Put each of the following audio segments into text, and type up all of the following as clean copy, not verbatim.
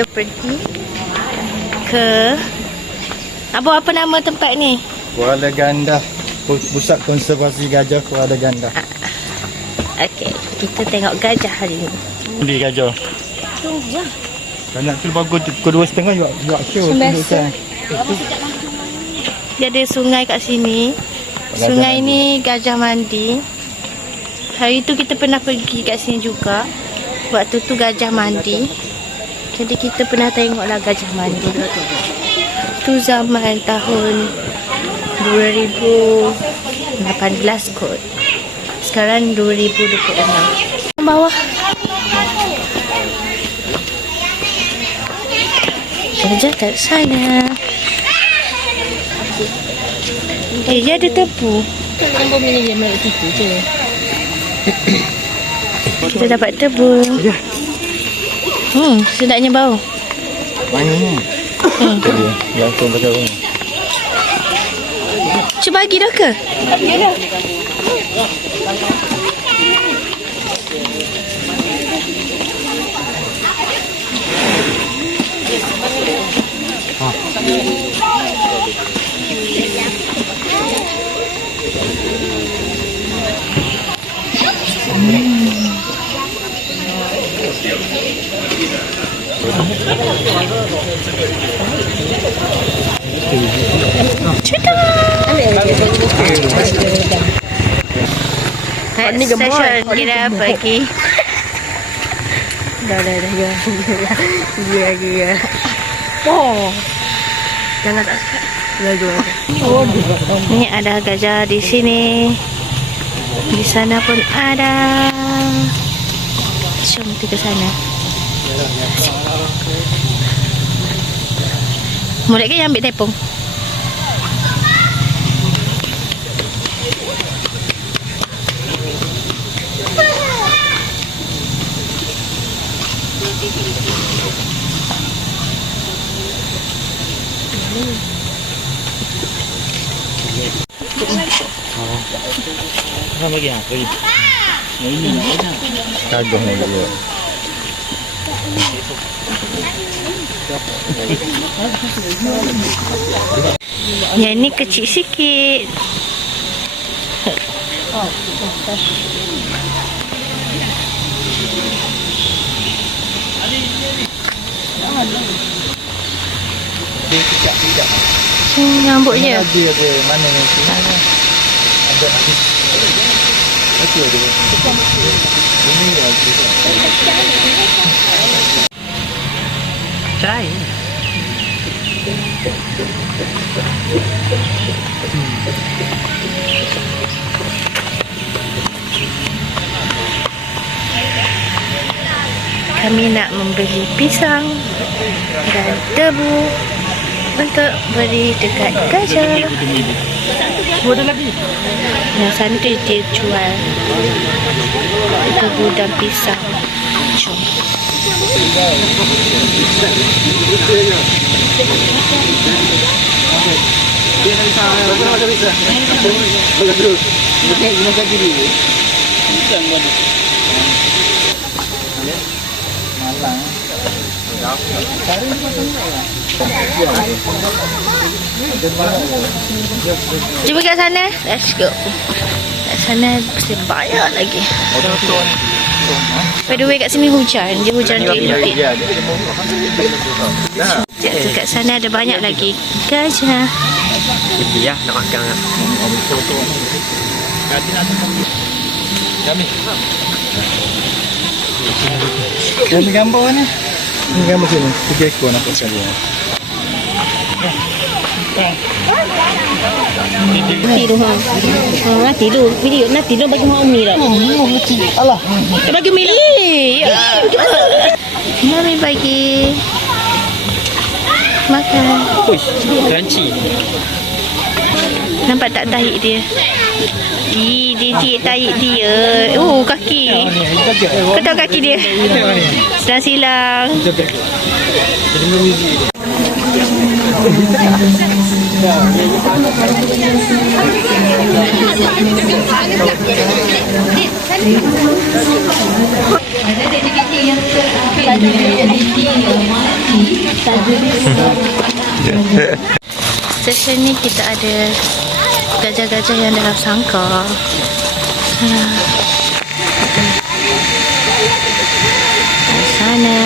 kita pergi ke apa nama tempat ni? Kuala Gandah, Pusat Konservasi Gajah Kuala Gandah. Okey, kita tengok gajah hari ni. Beli gajah. Tunggu je. Kalau nak tu bagus pukul 2.30 buat show. Biasa. Dia ada sungai kat sini. Sungai ni Gajah Mandi. Hari tu kita pernah pergi kat sini juga. Waktu tu gajah mandi. Jadi kita pernah tengoklah gajah mandi. Tu zaman tahun 2018 kot. Sekarang 2026. Bawah. Gajah kat sana. Dia ada tebu. Nombor ni dia main tebu je. Kita dapat tebu. Sedapnya bau. Mana ni? Yang tu pakai ni. Cuba bagi dah ke? Ya dah. Next session kita pergi. Dah. Gila. Oh. Jangan tak suka. Ni ada gajah di sini. Di sana pun ada. Jom kita ke sana. Mulai ke yang ambil tepung? Apa bagi apa ni? Ini kagum ni dia. Yang ni kecil sikit. Rambutnya. Mana ni? Ada. Okey dia. Ini okey. Try. Kami nak membeli pisang dan tebu untuk beri dekat gajah. Yang sana tu dia jual tebu dan pisang. Jom. Cuba kat sana. Let's go. Kat sana mesti banyak lagi. By the way, kat sini hujan. Dia hujan dikit-dikit. Jatuh kat sana ada banyak lagi gajah. Ya, nak makan lah. Kami. Ini gambar ni. Ini gambar sini. 3 ekor nampak sekali. Tidur ha. Tidur. Video nak tidur bagi mak Umi dah. Allah. Bagi Umi. Ya. Mami bagi makan. Push. Crunchy. Nampak tak tahi dia? Dia tahi dia. Oh, kaki. Kau tahu kaki dia? Sedang silang. Stesen ni kita ada gajah-gajah yang dalam sangkar. Di sana.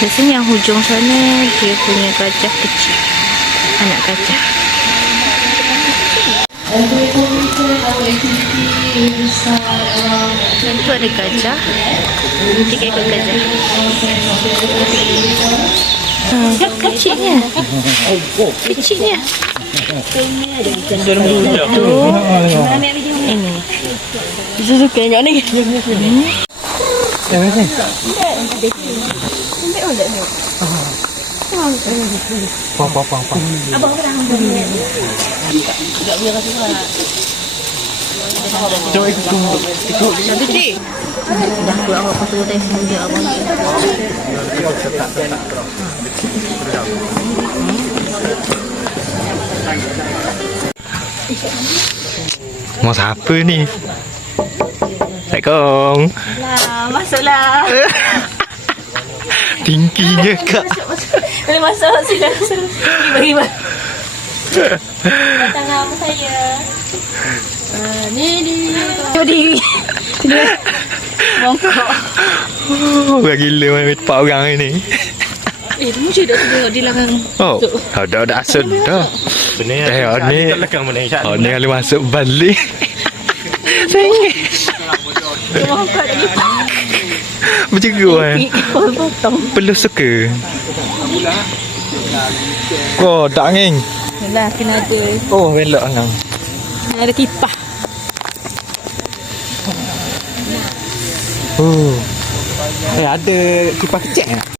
Biasanya yang hujung sana dia punya gajah kecil. Anak gajah. Tentu ada gajah. Kita ikut gajah. Kecilnya. Kecilnya. Ini. Suka tengok ni. Jom ikut tunggu. Dah keluar apa tu telefon dia abang. Mau siapa ni? Assalamualaikum. Lah, masuklah. Tingginya kak. Boleh masuk sila. Bagi datang nama saya. Ni. Diri. Bongkok. Orang gila main pak orang ni. Mu je dah tengok di belakang. Oh, dah asal dah. Sebenarnya ni belakang mana Isyak. ni kali masuk balik. Sengit. Bongkok lagi. Macam gua. Potong. Perlu suka. Oh, tak angin. Yalah, kena ada. Oh, belok angin. Ada kipas. Oh. Ada kipas kecil.